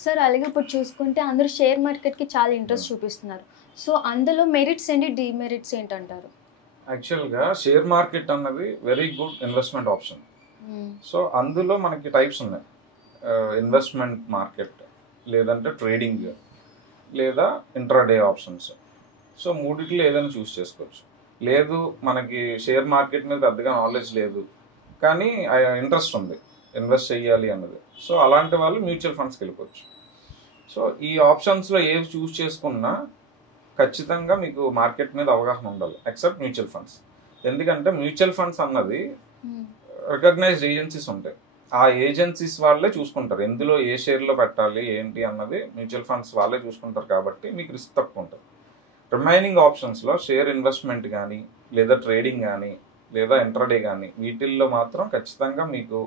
Sir అలాగే ఇప్పుడు చూసుకుంటే అందరూ షేర్ మార్కెట్కి చాలా ఇంట్రెస్ట్ చూపిస్తున్నారు. సో అందులో మెరిట్స్ ఏంటి, డిమెరిట్స్ ఏంటంటారు? యాక్చువల్గా షేర్ మార్కెట్ అన్నది very good investment option. So అందులో మనకి టైప్స్ ఉన్నాయి. ఇన్వెస్ట్మెంట్ మార్కెట్, లేదంటే ట్రేడింగ్, లేదా ఇంట్రాడే ఆప్షన్స్. సో మూడిట్లో ఏదైనా చూస్ చేసుకోవచ్చు. లేదు మనకి షేర్ మార్కెట్ మీద పెద్దగా నాలెడ్జ్ లేదు కానీ ఇంట్రెస్ట్ ఉంది ఇన్వెస్ట్ చేయాలి అన్నది, సో అలాంటి వాళ్ళు మ్యూచువల్ ఫండ్స్కి వెళ్ళిపోవచ్చు. సో ఈ ఆప్షన్స్లో ఏవి చూస్ చేసుకున్నా ఖచ్చితంగా మీకు మార్కెట్ మీద అవగాహన ఉండాలి, ఎక్సెప్ట్ మ్యూచువల్ ఫండ్స్. ఎందుకంటే మ్యూచువల్ ఫండ్స్ అన్నది రికగ్నైజ్డ్ ఏజెన్సీస్ ఉంటాయి. ఆ ఏజెన్సీస్ వాళ్ళే చూసుకుంటారు ఎందులో ఏ షేర్లో పెట్టాలి ఏంటి అన్నది. మ్యూచువల్ ఫండ్స్ వాళ్ళే చూసుకుంటారు కాబట్టి మీకు రిస్క్ తక్కువ ఉంటుంది. రిమైనింగ్ ఆప్షన్స్లో షేర్ ఇన్వెస్ట్మెంట్ కానీ, లేదా ట్రేడింగ్ కానీ, లేదా ఇంట్రాడే కానీ, వీటిల్లో మాత్రం ఖచ్చితంగా మీకు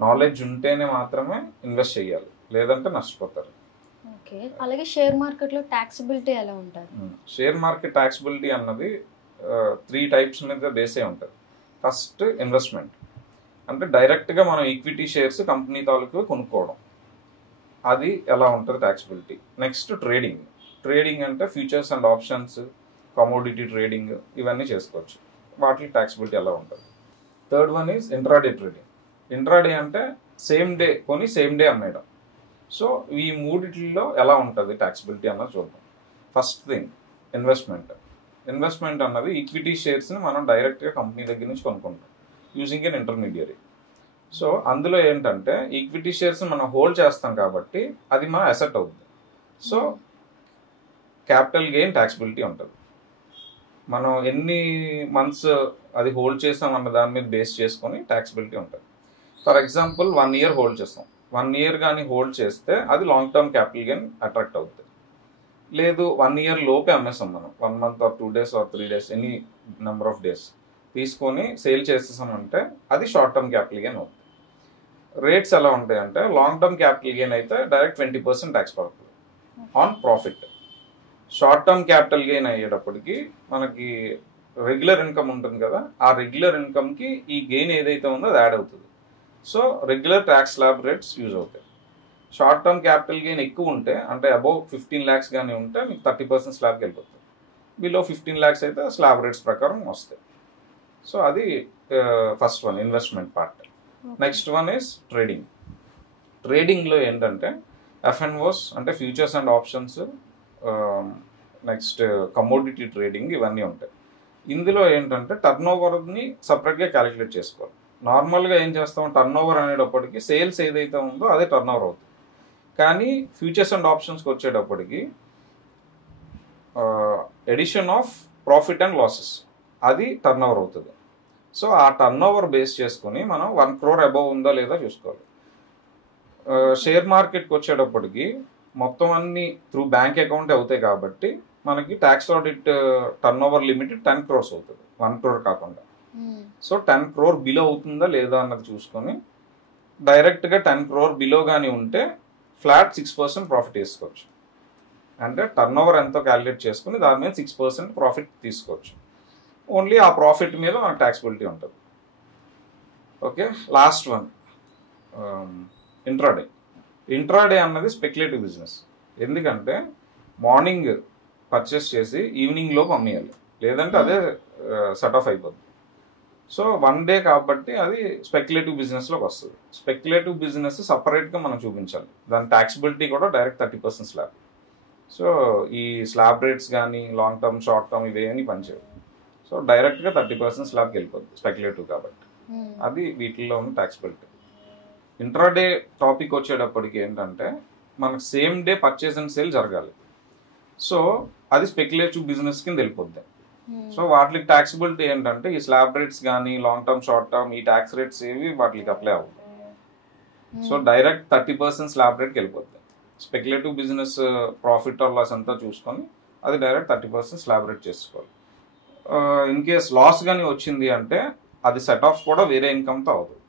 నాలెడ్జ్ ఉంటేనే మాత్రమే ఇన్వెస్ట్ చేయాలి, లేదంటే నష్టపోతారు. ఓకే, అలాగే షేర్ మార్కెట్లో ట్యాక్సిబిలిటీ ఎలా ఉంటుంది? షేర్ మార్కెట్ ట్యాక్సిబిలిటీ అన్నది 3 టైప్స్ మీద బేసే ఉంటుంది. ఫస్ట్ ఇన్వెస్ట్మెంట్, అంటే డైరెక్ట్గా మనం ఈక్విటీ షేర్స్ కంపెనీ తాలూకు కొనుక్కోవడం, అది ఎలా ఉంటుంది ట్యాక్సిబిలిటీ. Next trading. ట్రేడింగ్ అంటే futures and options, commodity trading, ఇవన్నీ చేసుకోవచ్చు. వాటికి ట్యాక్సిబిలిటీ ఎలా ఉంటుంది. Third one is intraday trading. Intraday అంటే సేమ్ డే కొని సేమ్ డే అమ్మేయడం. సో ఈ మూడిట్లో ఎలా ఉంటుంది ట్యాక్సిబిలిటీ అన్నది చూద్దాం. First thing investment. ఇన్వెస్ట్మెంట్ అన్నది ఈక్విటీ షేర్స్ని మనం డైరెక్ట్గా కంపెనీ దగ్గర నుంచి కొనుక్కుంటాం యూజింగ్ ఎన్ ఇంటర్మీడియరీ. సో అందులో ఏంటంటే ఈక్విటీ షేర్స్ మనం హోల్డ్ చేస్తాం కాబట్టి అది మన అసెట్ అవుతుంది. సో క్యాపిటల్ గెయిన్ ట్యాక్సిబిలిటీ ఉంటుంది. మనం ఎన్ని మంత్స్ అది హోల్డ్ చేస్తాం అన్న దాని మీద బేస్ చేసుకొని ట్యాక్సిబిలిటీ ఉంటుంది. ఫర్ ఎగ్జాంపుల్ 1 year హోల్డ్ చేస్తాం. 1 year కానీ హోల్డ్ చేస్తే అది long term capital gain attract అవుతుంది. లేదు 1 year లోపే అమ్మేస్తాం మనం, 1 month or 2 days or 3 days, any number of days తీసుకొని సేల్ చేసేసామంటే అది షార్ట్ టర్మ్ క్యాపిటల్ గెయిన్ అవుతుంది. రేట్స్ ఎలా ఉంటాయంటే లాంగ్ టర్మ్ క్యాపిటల్ గెయిన్ అయితే డైరెక్ట్ 20% ట్యాక్స్ పడుతుంది on profit. Short term capital gain అయ్యేటప్పటికి మనకి రెగ్యులర్ ఇన్కమ్ ఉంటుంది కదా, ఆ రెగ్యులర్ ఇన్కమ్కి ఈ గెయిన్ ఏదైతే ఉందో అది యాడ్ అవుతుంది. So regular tax slab rates use అవుతాయి. షార్ట్ టర్మ్ క్యాపిటల్ గెయిన్ ఎక్కువ ఉంటే, అంటే అబౌవ్ 15 lakhs కానీ ఉంటే మీకు 30% స్లాబ్కి వెళ్ళిపోతుంది. బిలో 15 lakhs అయితే స్లాబ్ రేట్స్ ప్రకారం వస్తాయి. సో అది first one investment part. Next one is trading. ట్రేడింగ్లో ఏంటంటే ఎఫ్ఎన్ఓస్ అంటే futures and options, next commodity trading, ఇవన్నీ ఉంటాయి. ఇందులో ఏంటంటే టర్న్ ఓవర్ని సపరేట్గా క్యాలిక్యులేట్ చేసుకోవాలి. నార్మల్గా ఏం చేస్తాం, టర్న్ ఓవర్ అనేటప్పటికి సేల్స్ ఏదైతే ఉందో అదే టర్న్ ఓవర్ అవుతుంది. కానీ ఫ్యూచర్స్ అండ్ ఆప్షన్స్కి వచ్చేటప్పటికి addition of profit and losses, అది టర్న్ ఓవర్ అవుతుంది. సో ఆ టర్న్ ఓవర్ బేస్ చేసుకుని మనం 1 crore అబౌవ్ ఉందా లేదా చూసుకోవాలి. షేర్ మార్కెట్కి వచ్చేటప్పటికి మొత్తం అన్ని త్రూ బ్యాంక్ అకౌంట్ అవుతాయి కాబట్టి మనకి tax audit turn over limit 10 crores అవుతుంది, 1 crore కాకుండా. సో 10 crore బిలో అవుతుందా లేదా అన్నది చూసుకొని డైరెక్ట్గా 10 crore బిలో కానీ ఉంటే ఫ్లాట్ 6% ప్రాఫిట్ వేసుకోవచ్చు. అంటే టర్న్ ఓవర్ ఎంతో క్యాలిక్యులేట్ చేసుకుని దాని మీద 6% ప్రాఫిట్ తీసుకోవచ్చు. ఓన్లీ ఆ ప్రాఫిట్ మీద మనకు ట్యాక్సిబిలిటీ ఉంటుంది. Okay, last one intraday. Intraday అన్నది స్పెక్యులేటివ్ బిజినెస్. ఎందుకంటే మార్నింగ్ పర్చేస్ చేసి ఈవినింగ్ లోపు అమ్మేయాలి, లేదంటే అదే సెట్ ఆఫ్ అయిపోతుంది. సో 1 day కాబట్టి అది స్పెక్యులేటివ్ బిజినెస్లోకి వస్తుంది. స్పెక్యులేటివ్ బిజినెస్ సపరేట్గా మనం చూపించాలి. దాని ట్యాక్సిబిలిటీ కూడా డైరెక్ట్ 30% స్లాబ్. సో ఈ స్లాబ్ రేట్స్ కానీ లాంగ్ టర్మ్ షార్ట్ టర్మ్ ఇవేమీ పనిచేయవు. సో డైరెక్ట్గా 30% స్లాబ్కి వెళ్ళిపోతుంది స్పెక్యులేటివ్ కాబట్టి. అది వీటిల్లో ఉన్న ట్యాక్సిబిలిటీ. ఇంట్రాడే టాపిక్ వచ్చేటప్పటికి ఏంటంటే మనకు same day purchase and sale జరగాలి. సో అది స్పెక్యులేటివ్ బిజినెస్ కింద వెళ్ళిపోద్ది. సో వాటికి ట్యాక్సిబిలిటీ ఏంటంటే ఈ స్లాబ్ రేట్స్ కానీ లాంగ్ టర్మ్ షార్ట్ టర్మ్ ఈ ట్యాక్స్ రేట్స్ ఏవి వాటికి అప్లై అవ్వవు. సో డైరెక్ట్ 30% స్లాబ్ రేట్కి వెళ్ళిపోద్ది. Speculative business profit or loss అంతా చూసుకొని అది డైరెక్ట్ 30% స్లాబ్ రేట్ చేసుకోవాలి. ఇన్ కేస్ లాస్ కానీ వచ్చింది అంటే అది సెట్ ఆఫ్ కూడా వేరే ఇన్కమ్తో అవుతుంది.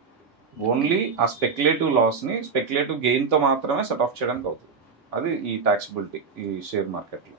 ఓన్లీ ఆ స్పెక్యులేటివ్ లాస్ని స్పెక్యులేటివ్ గెయిన్తో మాత్రమే సెట్ ఆఫ్ చేయడానికి అవుతుంది. అది ఈ ట్యాక్సిబిలిటీ ఈ షేర్ మార్కెట్లో.